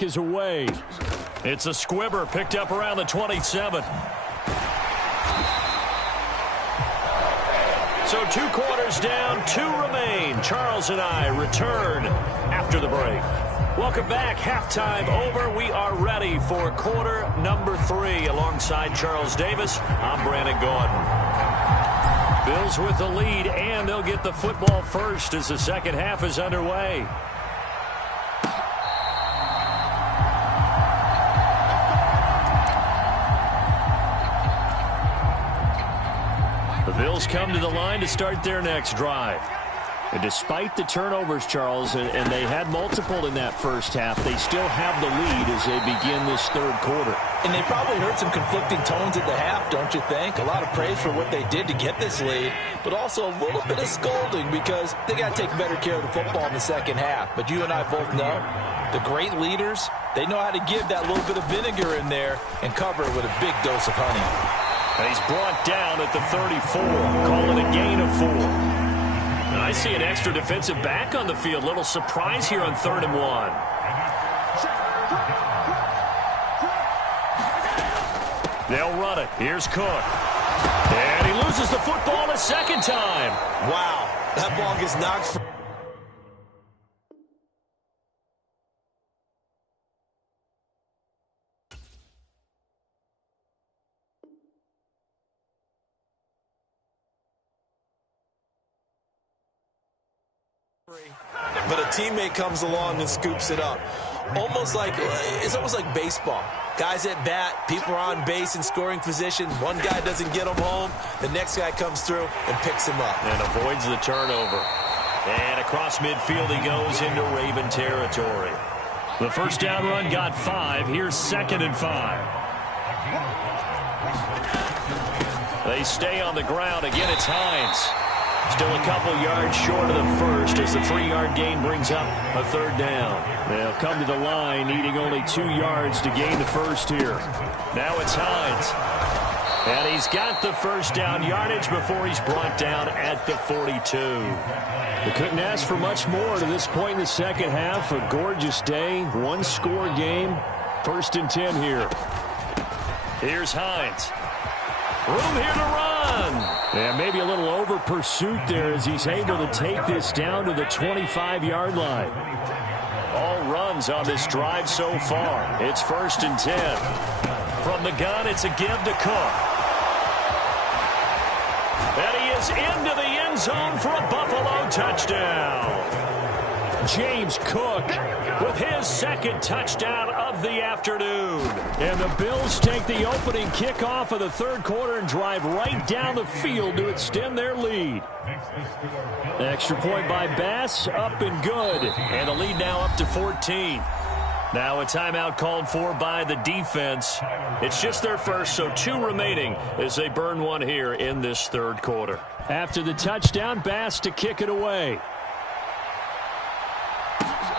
Is away. It's a squibber picked up around the 27. So 2 quarters down, 2 remain. Charles and I return after the break. Welcome back. Halftime over. We are ready for quarter number 3. Alongside Charles Davis, I'm Brandon Gordon. Bills with the lead, and they'll get the football first as the second half is underway. The Bills come to the line to start their next drive. And despite the turnovers, Charles, and they had multiple in that first half, they still have the lead as they begin this third quarter. And they probably heard some conflicting tones at the half, don't you think? A lot of praise for what they did to get this lead, but also a little bit of scolding because they got to take better care of the football in the second half. But you and I both know the great leaders, they know how to give that little bit of vinegar in there and cover it with a big dose of honey. And he's brought down at the 34, calling a gain of 4. And I see an extra defensive back on the field. Little surprise here on 3rd and 1. They'll run it. Here's Cook. And he loses the football a second time. Wow, that ball gets knocked free. But a teammate comes along and scoops it up. It's almost like baseball. Guys at bat, people are on base in scoring position. One guy doesn't get him home. The next guy comes through and picks him up. And avoids the turnover. And across midfield he goes into Raven territory. The first down run got 5. Here's 2nd and 5. They stay on the ground. Again, it's Hines. Still a couple yards short of the first as the 3-yard gain brings up a 3rd down. They'll come to the line needing only 2 yards to gain the first here. Now it's Hines. And he's got the first down yardage before he's brought down at the 42. They couldn't ask for much more to this point in the second half. A gorgeous day, 1-score game. 1st and 10 here. Here's Hines. Room here to run. And maybe a little over pursuit there as he's able to take this down to the 25-yard line. All runs on this drive so far. It's 1st and 10. From the gun, it's a give to Cook. And he is into the end zone for a Buffalo touchdown. James Cook with his 2nd touchdown of the afternoon. And the Bills take the opening kickoff of the 3rd quarter and drive right down the field to extend their lead. Extra point by Bass, up and good. And the lead now up to 14. Now a timeout called for by the defense. It's just their first, so 2 remaining as they burn 1 here in this 3rd quarter. After the touchdown, Bass to kick it away.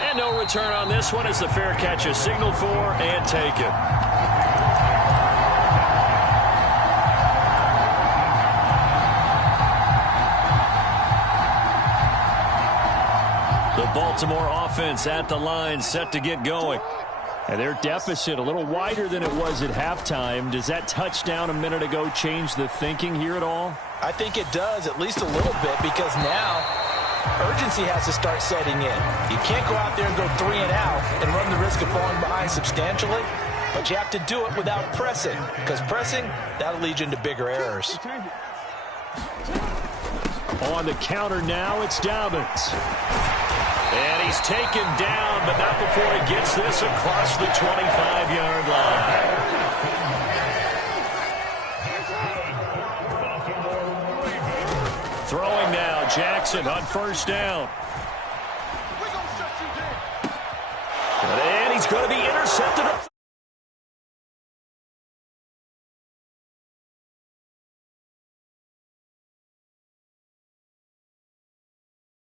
And no return on this one as the fair catch is signaled for and taken. The Baltimore offense at the line set to get going. And their deficit a little wider than it was at halftime. Does that touchdown a minute ago change the thinking here at all? I think it does, at least a little bit, because now urgency has to start setting in. You can't go out there and go 3 and out and run the risk of falling behind substantially, but you have to do it without pressing, because pressing, that'll lead you into bigger errors. On the counter now, it's Dobbins. And he's taken down, but not before he gets this across the 25-yard line. Throwing now, Jackson on 1st down. And he's going to be intercepted.